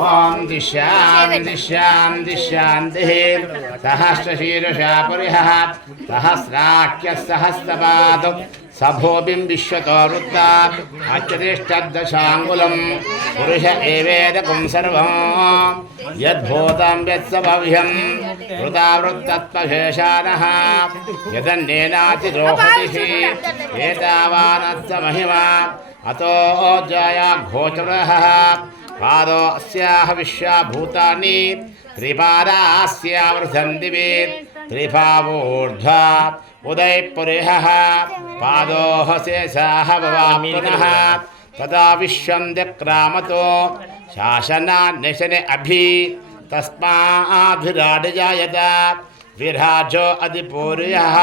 ఓం దిశాంతి సహస్రశీర్షా పురిహ సహస్రాఖ్య సహస్రపాద్ సభోబిం విశ్వతో వృత్తా అత్యతిష్టద్దశాంగులం పురుష ఏవేదకం సర్వం యద్భూతం యత్సభవ్యం వృతావృత్తత్వశేషానః యదన్నేనాతిరోహతిః ఏతావానస్స మహిమా అతో జాయా ఘోచరః పాదో అస్యాః విశ్వభూతాని త్రిపాదాస్యావృతంతి త్రిభావోర్ధ్వా ఉదయపురిహః పాదోః శేషాః భవాపునః తదా విశ్వం దిక్రామతో శాసనాన్నిశనే అభి తస్మాద్విరాడజాయత విరాజో అధిపూర్యః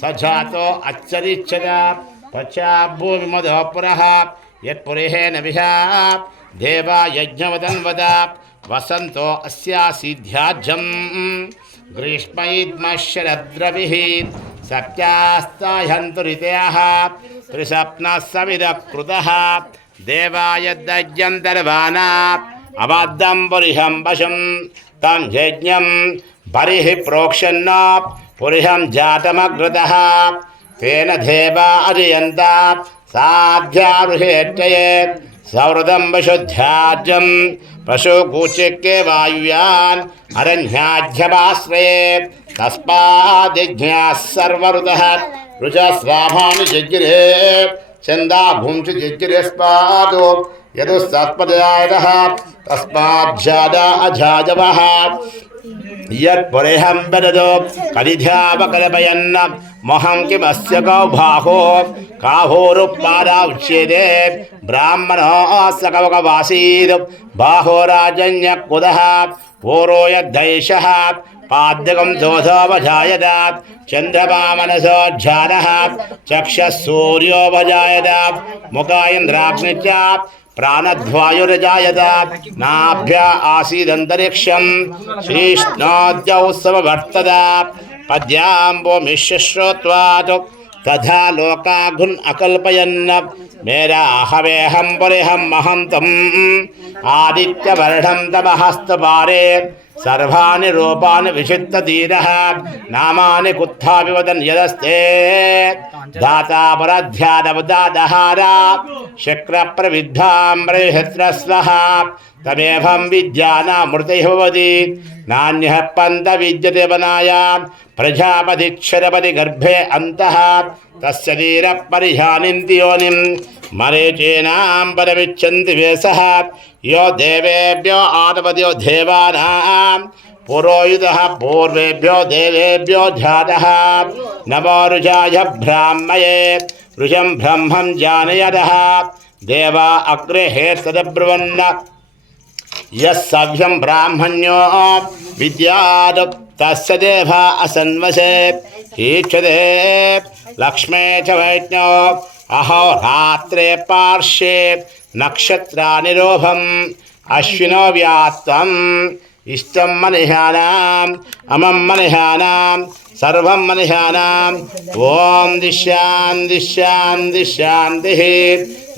సజాతో అచ్చరిచ్చద పశ్చాభూమిమధోపురః యత్పురేహేన విహా దేవా యజ్ఞవదన్వద వసంతో అస్యాసిద్ధ్యాజ్యం గ్రీష్మైద్మశరద్రవిః సత్యాస్తాయంతు రితయః త్రిసప్నః సవిదఃకృతః దేవాయద్దజ్యంతర్వాణా అబద్ధం పురిహం వశం తం యజ్ఞం పరిః ప్రోక్షన్న పురిహం జాతమగ్రతః తేన దేవా అజయంత సాధ్యారుహేట్టయేత్ సౌహృదం వశుద్ధ్యాజ్యం పశుకూచిక్కే వాయువ్యాన్ అరణ్యాధ్యపాశ్రయేత్ తస్మాదిజ్ఞాః సర్వరుతః రుచస్వాభాని జజ్జిరే చందాభుంసి జజ్జిరే స్పాదో యదుస్తత్పదయాయతః తస్మాజ్జాదా అజాజవః యత్పురేహం వదదో కలిధ్యావకల్పయన్న మహం కిమస్య కౌభాహో కాహోరుపాదా ఉచ్యేదే బ్రాహ్మణో సకవకవాసీద్ బాహోరాజన్యకుదః పూరో యద్ధైషః పాద్యకం దోధోపజాయత చంద్రమామనసోజ్జానః చక్షః సూర్యోపజాయత ముఖాయింద్రాగ్నిశ్చ ప్రాణధ్వాయురజాయత నాభ్య ఆసీదంతరిక్షం శ్రీష్ణోద్యౌ సమవర్తత పద్యాంబో మిశ్రశ్రోత్వాత్ తథా లోకాఘున్ అకల్పయన్ మేరాహవేహం పురిహం మహంతం ఆదిత్యవర్ణం తమహస్తపారే సర్వాణి రూపాని విచిత్తధీరః నామాని కుత్థాపి వదన్ యదస్తే దాతా పరధ్యానవదాదహార శక్ర ప్రవిద్ధామ్రహత్రస్వః తమేవం విద్యానామృతైః భవతి నాన్యః పంత విద్యతే వనాయా ప్రజాపతిక్షరపతి గర్భే అంతః తస్య ధీర పరిహానింతి యోనిం మరీచీనాం పరమిచ్చంతి వేసః యో దేవేభ్యో ఆనపత్యో దేవానాం పురోయుధః పూర్వేభ్యో దేవేభ్యో జాతః నమో రుచాయ బ్రాహ్మయే రుచం బ్రహ్మం జానయతః దేవా అగ్రే హేతదబ్రువన్న యస్సవ్యం బ్రాహ్మణ్యో విద్యాద్ తస్య దేవా అసన్వసే ఈక్షతే లక్ష్మే చ వైజ్ఞో అహోరాత్రే పార్శ్వే నక్షత్రాని రోహం అశ్వినో వ్యాత్వం ఇష్టం మనిహానాం అమం మనిహానాం సర్వం మనిహానాం ఓం దిశాంతి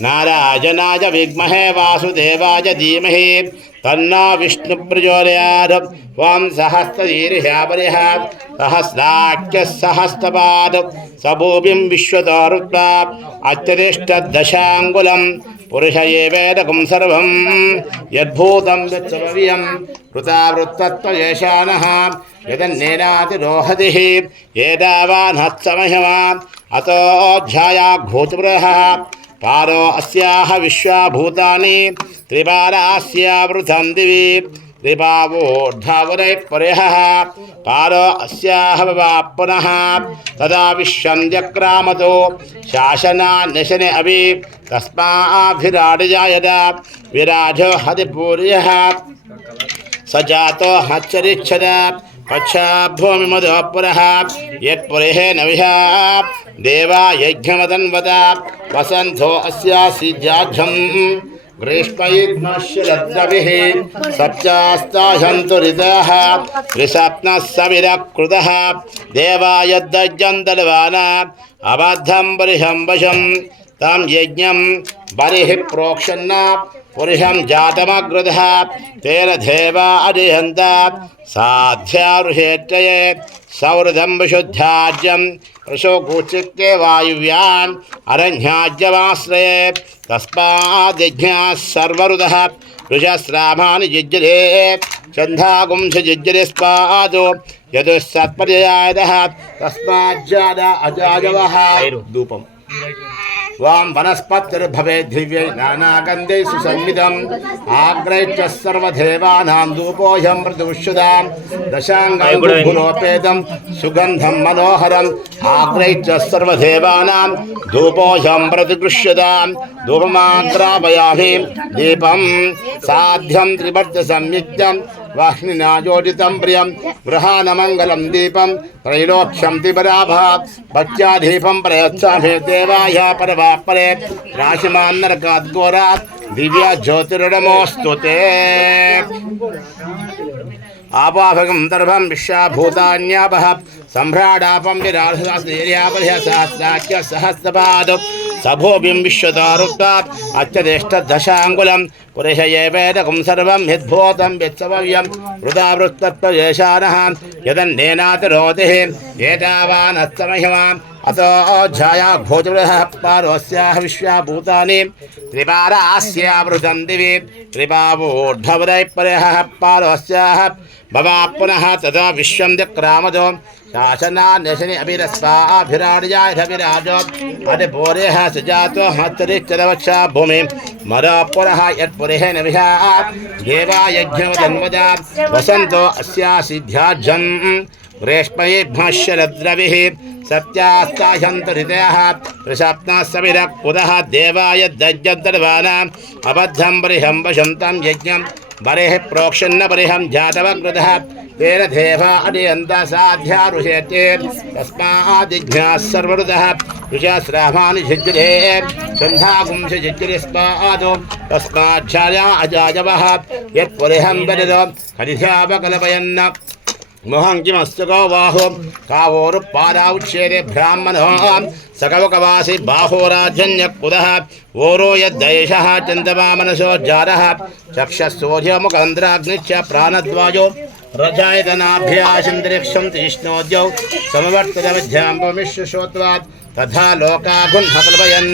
నారాయణాయ విద్మహే వాసుదేవాయ ధీమహి తన్నో విష్ణు ప్రచోదయాత్ ఓం సహస్రశీర్షాపరిః సహస్రాఖ్య సహస్రపాద్ సభూమిం విశ్వతో వృత్వా అత్యతిష్టద్దశాంగులం పురుష ఏవేదకం సర్వం యద్భూతం యత్సర్వం వృతావృత్తత్వయేషానః యదన్నేనాతిరోహతిః ఏతావానః అతో ధ్యాయా ఘోతుపురః పాదో అస్యాః విశ్వభూతాని త్రిపాదాస్యావృతం దివి త్రిపావోర్ధ్వోదయపురిహః పాదో అస్యాః పునః తదా విశ్వం జక్రామతో శాసనాన్నిశనే అభి తస్మాద్విరాడజాయత విరాజో హతిపూర్యః సజాతో హచ్చరిచ్చద పశ్చాభూమిమధోపురః యత్పురేహేన విహా దేవా యజ్ఞవదన్వద వసంతో అస్యాసిద్ధ్యాజ్యం ग्रीष्मैर्मश्यरद्रविः सत्यास्ताहन्तु ऋतः त्रिसप्नः सविरकृतः देवायद्दज्जन्तर्वाना अबद्धं बर्हिं वशं तं यज्ञं बर्हिः प्रोक्षन्न पुरुषं जातमग्रदः तेन देवा अरिहन्त साध्यारुहेत्यये सौहृदं विशुद्धाज्यं प्रशोकूचित्ते वायुव्यान् अरण्याज्यमाश्रये तस्माद्यज्ञाः सर्वरुदः ऋषस्रामानि जिज्जरे छन्दागुंसजिज्जरे स्पादो यदुस्सत्पर्ययायदः तस्माज्जादा अजाजवः धूपम् वां वनस्पतिर्भवेत् दिव्यै नानागन्धै सुसंविदम् आग्रैश्च सर्वदेवानां धूपोऽयं प्रदुष्यतां दशाङ्गं गुणोपेदं सुगन्धं मनोहरम् आग्रैश्च सर्वदेवानां धूपोऽयं प्रतिगृह्यतां धूपमाग्रापयामि दीपं साध्यं त्रिवर्धसंयुक्तं वाह्निना योजितं प्रियं गृहानमङ्गलं दीपं त्रैलोक्यं दिपराभात् भक्त्यादीपं प्रयच्छामि देवाय परवापरे राशिमान्नरकाद्घोरात् दिव्य ज्योतिर्नमोऽस्तु ते आपाभगं दर्भं विश्वाभूतान्यापः सम्भ्राडापं विरासहस्राख्य सहस्रपाद सभोभिं विश्वतारुक्तात् अत्यदेष्टदशाङ्गुलं पुरुषयेवेदकं सर्वं यद्भूतं यत्सवव्यं वृदावृत्तत्वयेशानः यदन्नेनातिरोतिः एतावानस्तमहिमाम् अतो अध्याया भोजवृहः पारोस्याः विश्वाभूतानि त्रिपारास्यावृतं दिवि त्रिपावोढवदैः परः पारोस्याः भवा पुनः तदा विश्वं दिक्रामदो शासनान्यशनि अभिरस्वाभिराजो अतिपूरेः सजातो मत्तरिश्चरवक्षा भूमि मरपुरः यत्पुरेः नभिः देवायज्ञवदन्वदा वसन्तो अस्या सिद्ध्याज्यं ग्रीष्मैर्मश्यरद्रविः सत्यास्ताहन्तु ऋतयः प्रसप्नः सविरकुतः देवाय दज्जन्तर्वाणाम् अबद्धं बर्हिं वशं तं यज्ञं बर्हिः प्रोक्षन्न बर्हिं जातवग्रतः तेन देवा अरिहन्त साध्यारुहेत्ये तस्माद्यज्ञाः सर्वऋतः ऋषस्रामानि जिज्जरे छन्दागुंसजिज्जरे स्पादो तस्माच्छाया अजाजवः यत्पुरेहं वदतो खनिधावकल्पयन्न मोहं किमस्तको बाहो कावोरुपादाउच्छेदे ब्राह्मणो सकवकवासी बाहोराजन्यकुदः ओरो यद्दैशः चन्दमामनसो जारः चक्षुसूर्यमुखन्द्राग्निश्च प्राणद्वायो रजायतनाभ्यासन्तरिक्षं तीक्ष्णोद्यौ समवर्तनविद्याम्बमिश्रश्रोत्वात् तथा लोकागुन्हकल्पयन्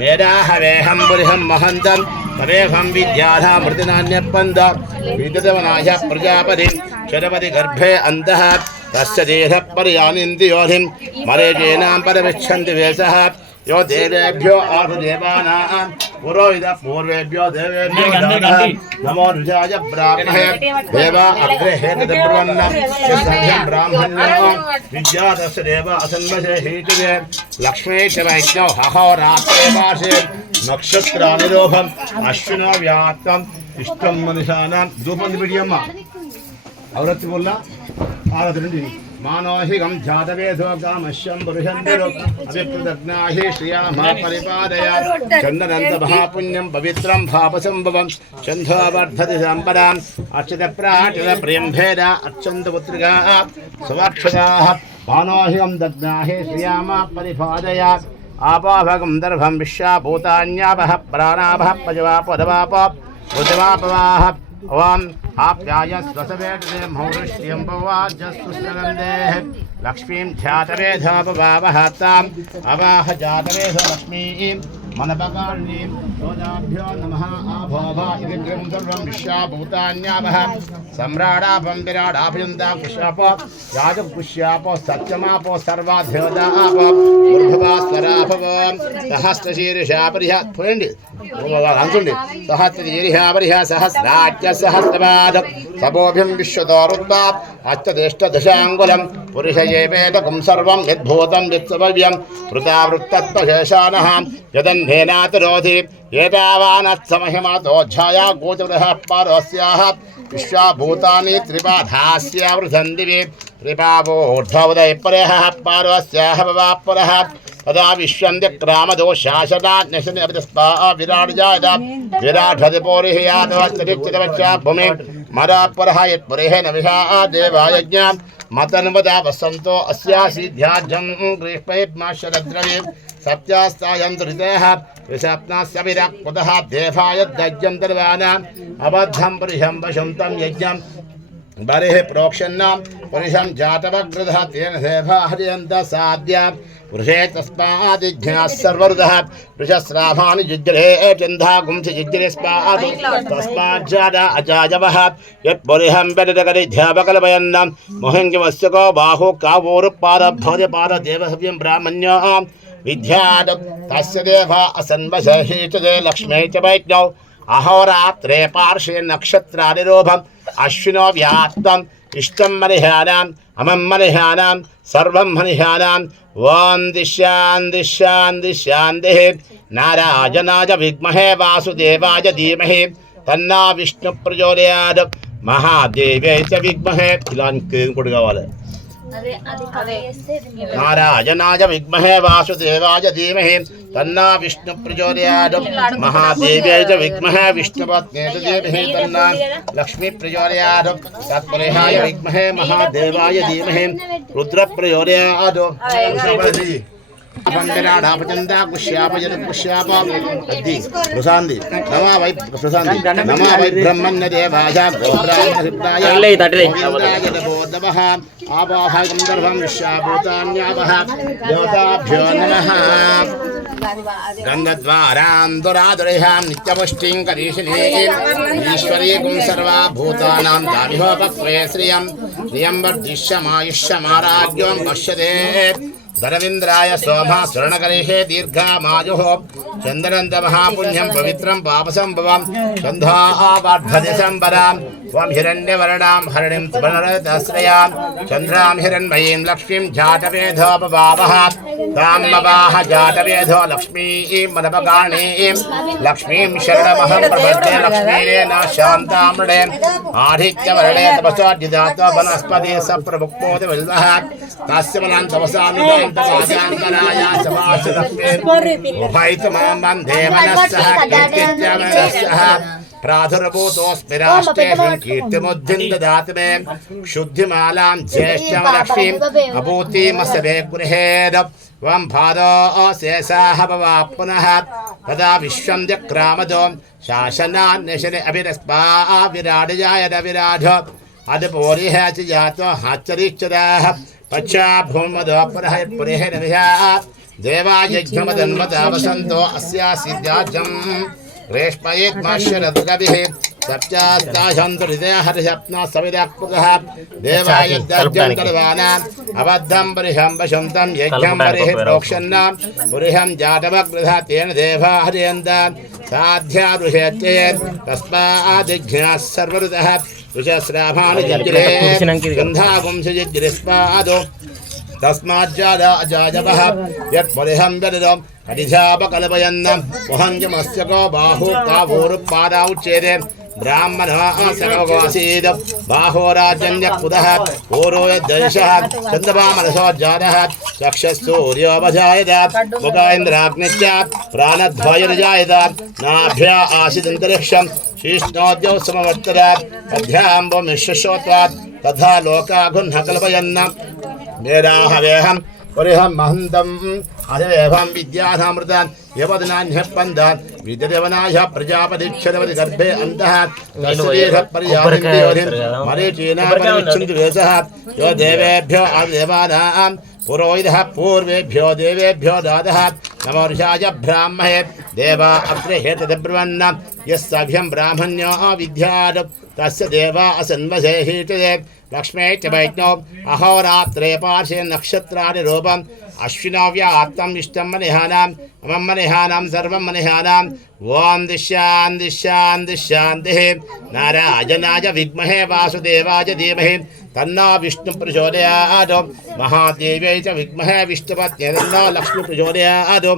मेधाहवेहं बुरिहं महन्तं तदेहं विद्याधामृतिनान्यपन्द विद्युतवनाय प्रजापतिं शरपति गर्भे अन्तः तस्य देहः पर्यानिन्द्रियोधिं मरेजेनां परमिच्छन्ति वेशः यो देवेभ्यो आहुदेवानां पुरोहितः पूर्वेभ्यो देवेभ्यो नमो रुजाय ब्राह्मणे देवा अग्रे हेतुब्रह्मण्य संध्यं ब्राह्मण्यो विद्यादस्य देव असन्मसे हेतुवे लक्ष्मी च वैष्णव हहोरात्रे वासे नक्षत्रानिरोधम् अश्विनो व्याप्तम् इष्टं मनुष्याणां धूपं विडियम्मा औरत्ति बोलना आरतरंडी मानोहिगं जातवेदो कामश्यं पुरुषन्दिरो अभिप्रदग्नाहि श्रिया महापरिपादय चन्दनन्त महापुण्यं पवित्रं भापसंभवं चन्धोवर्धति सम्पदाम् अर्चितप्राचितप्रियं भेद अर्चन्तपुत्रिकाः सुवाक्षदाः मानोहिगं दग्नाहि श्रिया महापरिपादय आपाभगं दर्भं विश्वाभूतान्यापः प्राणापः पजवापदवाप बुधवापवाः ओम आप्याय स्वसवेदे मौरुष्यं भवाजस्सुष्टगन्धेः लक्ष्मीं ध्यातवेधोपवावहताम् अवाह जातवेध लक्ष्मीं मनपकार्णीं रोजाभ्यो नमः आभोभ इति ग्रहं सर्वं विश्वाभूतान्यावः सम्राडापं विराडाभयन्ता कुशाप याजकुश्याप सत्यमापो सर्वाध्यवदाप ऊर्ध्वा स्वराभव सहस्रशीर्षा परिहा పోయండి అంచుండి సహస్రశీర్షా పరిహ సహస్రాజ్య సహస్రపాద సభోభిం విశ్వతోరుత్వాత్ అష్టదేష్టదశాంగులం పురుషయేవేదకం సర్వం యద్భూతం యత్సభవ్యం వృతావృత్తత్వశేషానః యదన్నేనాతిరోధి ఏతావానత్సమహిమాతోధ్యాయా గోచరः పారస్యాः విశ్వాభూతాని త్రిపాధాస్యావృతం దివి త్రిపావోర్ధ్వోదయపరः పారస్యాः భవాపురः तदा विश्वन्द्यक्रामदो शासनान्यशनि अभितस्पा विराटजायदा विराटधिपौरिहयादवच्चरिच्चितवच्चा भूमि मरापुरः यत्पुरेह नविषा देवायज्ञां मतन्वदा वसन्तो अस्यासीध्याज्यं ग्रीष्मैर्माशरद्रवे सत्यास्तायं दुरितः ऋषप्नास्यभिरक्पुतः देवाय दज्यं दर्वाणाम् अबद्धं पुरुषं वशं तं यज्ञं बरेः प्रोक्षन्नां पुरुषं जातवग्रधः तेन देवा हरियन्तः साद्या पुरुषे तस्मादिज्ञाः सर्वरुदः वृषस्राभानि जुज्जरे चन्दागुंसि जुज्जरे स्मात् तस्माज्जादा अजाजवः यत्पुरिहं वेदगरिध्यापकल्पयन्नं मोहङ्गिमस्यको बाहु कावोरुपादभवतिपाददेवहव्यं ब्राह्मण्यो विद्याद तस्य देवा असन्वशे च दे लक्ष्मी च वैज्ञौ अहोरात्रे पार्श्वे नक्षत्रादिरोभम् अश्विनो व्यात्तम् इष्टं मनिह्यानाम् अमं मनिह्यानां सर्वं मनिह्यानां वां दिश्यान् दिश्यान् दिश्यान्दिः नारायणाय विद्महे वासुदेवाय धीमहि तन्नो विष्णु प्रचोदयात् महादेव्यै च विद्महे इलांकी कोडगावाले नारायणाय विद्महे वासुदेवाय धीमहि तन्नो विष्णु प्रचोदयात् महादेव्यै च विद्महे विष्णुपत्न्यै च धीमहि तन्नो लक्ष्मी प्रचोदयात् तत्पुरुषाय विद्महे महादेवाय धीमहि रुद्र प्रचोदयात् पंचनाडापचंदा कुश्यापजन कुश्याप अद्धि प्रशांति नमा वै प्रशांति नमा वै ब्रह्मण्य देवाय गोत्राय गोविंदाय नमोदमः आवाहय गंधर्वं विश्वाभूतान्यावः देवताभ्यो नमः गंधद्वारां दुरादुरेहां नित्यपुष्टिं करीषिणीं ईश्वरीकुं सर्वभूतानां दामिहोपक्वे श्रियं श्रियं वर्धिष्यमायुष्यमाराज्ञं पश्यते धरविन्द्राय सोमा स्वर्णकलेशे दीर्घामायुः चन्दनन्द महापुण्यं पवित्रं पापसंभवं चन्दावर्धदिसंवरां त्वं हिरण्यवर्णां हरिणीं सुवर्णरथाश्रयां चन्द्रां हिरण्मयीं लक्ष्मीं जातवेदोपवावः तां मवाह जातवेदो लक्ष्मीं मनपकार्णीं लक्ष्मीं शरणमहं प्रपद्ये लक्ष्मीरेण शान्तामृणे आधिक्यवर्णे तपसोऽधिदात्वा वनस्पति सप्रमुक्तोदिवल्लः तस्य मनां तपसामि प्रादुर्भूतोऽस्मि राष्ट्रेऽस्मिन् कीर्तिमुद्धिं ददातु मे शुद्धिमालां ज्येष्ठलक्ष्मीम् अभूतिमस्य मे गृहेद त्वं भादो शेषाः भवा पुनः तदा विश्वं जक्रामदो शासनान्यशने अभिरस्पा विराडजाय विराड अदपोरिह च जातो हाचरिच्चदाः पच्छा भूमदोपरः पुरेह नविहा देवायज्ञमदन्वता वसन्तो अस्यासीद्याज्यं रेष्मयेत्माश्यरद्गभिः सप्तास्ताशन्तुहृदयहर्षप्ना सविदाक्पुतः देवायज्ञं कर्वाणाम् अबद्धं परिहं वशं तं यज्ञं परिः प्रोक्षन्नां पुरिहं जातवग्रधा तेन देवा हरियन्तां साध्यादृशेत्येत् तस्मादिज्ञाः सर्वऋतः ऋषस्राभानि जुज्जरे गन्धागुंसजुज्जरे स्पादो तस्माज्जादा अजाजवः यत्पुरिहं वेदो कटिशापकल्पयन्नं मोहञ्जमस्य को बाहु कावोरुपादा उच्यते ब्राह्मणः सर्वगोऽसीत् बाहोराजन्यक्पुतः पूर्वो यद्दशः चन्द्रमामनसो जातः चक्षुसूर्योपजायत मुख इन्द्राग्निश्च प्राणद्वयर्जायत नाभ्या आसीदन्तरिक्षं शीष्णोद्यौ समवर्तत अध्याम्बो मिश्रश्रोत्वात् तथा लोकागुह्न कल्पयन् मेराहवेहं परिहं महन्तम् अधवेहं विद्यानामृतान् यवदनान्यपन्दान् विद्यदेवनाय प्रजापतिक्षरवति गर्भे अन्तः तस्यदेहपर्यादिं मरीचीनापरिच्छन्ति वेषः यो देवेभ्यो आदेवानां पुरोहितः पूर्वेभ्यो देवेभ्यो दातः नमोर्षाय ब्राह्मणे देवा अग्रहेतब्रवन्न यस्सभ्यं ब्राह्मण्यो विद्यात् तस्य देवा असन्वसे हीटते लक्ष्मी च वैष्णव अहोरात्रे पार्श्वे नक्षत्राणि रूपम् अश्विनो व्यात्तम् इष्टं मनिहानाम् अमं मनिहानां सर्वं मनिहानां वां दिश्यान् दिश्यान् दिश्यान्तिः नारायणाय विद्महे वासुदेवाय धीमहि तन्नो विष्णु प्रचोदयात् महादेव्यै च विद्महे विष्णुपत्न्यै तन्नो लक्ष्मी प्रचोदयात्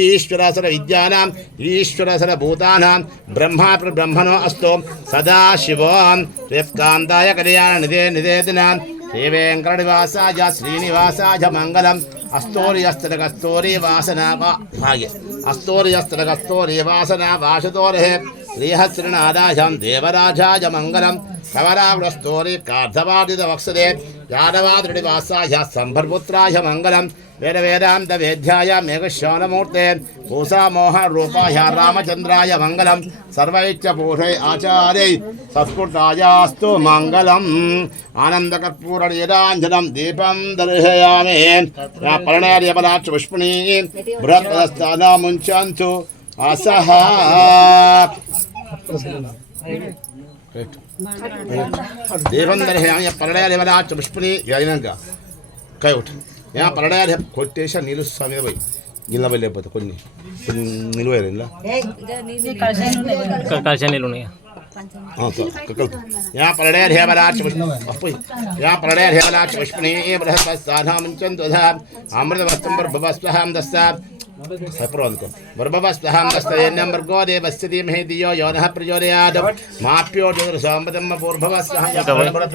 ईश्वरसर विद्यानां ईश्वरसर भूतानां ब्रह्मा ब्रह्मणो अस्तु सदा शिवं त्रिकान्ताय कल्याणनिधे निधेतनां श्रीवेङ्कटनिवासाय श्रीनिवासाय मङ्गलं अस्तोर्यस्तरगस्तोरे वासना भाग्य अस्तोर्यस्तरगस्तोरे वासना वाशतोरे श्रीहस्रनादाशं देवराजाय मङ्गलं कवरावृस्तोरे कार्धवादितवक्षदे यादवादृढिवासाय सम्भर्पुत्राय मङ्गलं वेदवेदान्तवेद्याय मेघश्यानमूर्ते पूषामोहरूपाय रामचन्द्राय मङ्गलं सर्वैश्च पूषै आचार्यै सत्कृतायास्तु मङ्गलम् आनन्दकर्पूरनीराञ्जनं दीपं दर्शयामि परिणयपदाक्षपुष्पिणी बृहत्पदस्थानमुञ्चन्तु असः दीपं दर्शयामि परिणयपदाक्षपुष्पिणी यजनंगा कई उठ यहाँ परड़ा कोटेशन नीलू स्वामी भाई गिल्ला भाई लेपत कोई नीलू है नीला कलशा नीलू नहीं हाँ तो कल यहाँ परड़ा है बड़ा चुष्पी यहाँ परड़ा है बड़ा चुष्पी ये बृहस्पतिस्थानां मुञ्चन्तुधा अमृतवस्त्रं बर्भवस्पहां दस्तात् सप्रोन को बर्भवस्पहां दस्तयन्यं भर्गो देवस्य धीमहि धियो यो नः प्रचोदयात् माप्यो ज्योतिर्संपदं पूर्भवस्पहां यः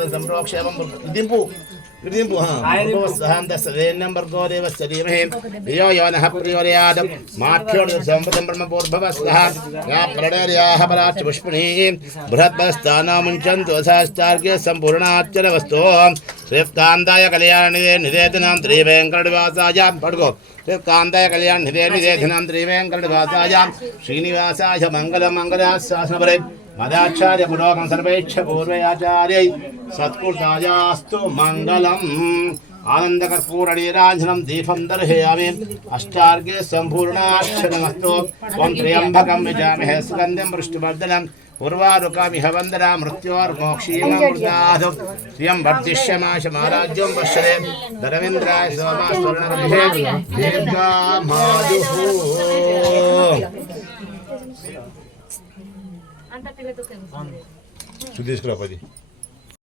संप्रोक्षेमं दिम्पु हाँ बर्भवस्पहां दस्तयन्यं भर्गो देवस्य धीमहि धियो यो नः प्रचोदयात् माप्यो ज्योतिर्संपदं पूर्भवस्पहां यः प्रणर्याः पराच्पुष्पिणी बृहत्पदस्थानां मुञ्चन्तु असाष्टार्गे सम्पूर्णाच्चरवस्तु श्रीकान्ताय कल्याणनिधे निधेतनां त्रिवेङ्कटनिवासाय पड्गो श्रीकान्ताय कल्याण निधे निधेतनां त्रिवेङ्कटनिवासाय श्रीनिवासाय मङ्गलं मङ्गलाशासनपरे मदाचार्य पुरोगम सर्वैच्छ पूर्वयाचार्यै सत्कृतायास्तु मङ्गलम् आनन्दकर्पूरनीराञ्जनं दीपं दर्शयामि अष्टार्गे सम्पूर्णाक्षरमस्तु त्वं त्र्यम्बकं यजामहे सुगन्धिं पुष्टिवर्धनम् उर्वारुकामिह वन्दना मृत्योर्मोक्षीममृताधु श्रियं वर्धिष्यमाशमाराज्यं पश्यते धर्मेन्द्राय सोमास्वर्णरभिषे दीर्घामायुः सुदेश करापाजी